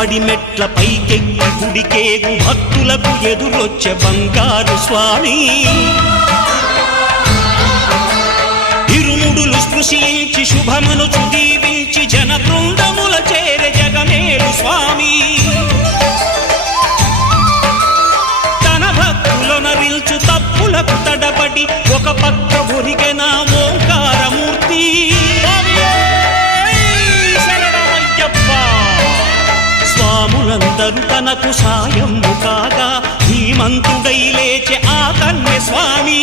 పడిమెట్ల పైకెక్కి గుడికేగు భక్తులకు ఎదురొచ్చే బంగారు స్వామి ఇరుముడులు స్పృశించి శుభమును దీవించి జన బృందముల చేరే జగమేలు స్వామి తన భక్తులనరిల్చు తప్పులకు తడబడి ఒక పక్క ఒరిగెన ఓంకారమూర్తి స్వాములందరూ తనకు సాయము కాగా ధీమంతుడై లేచే ఆ కన్య స్వామి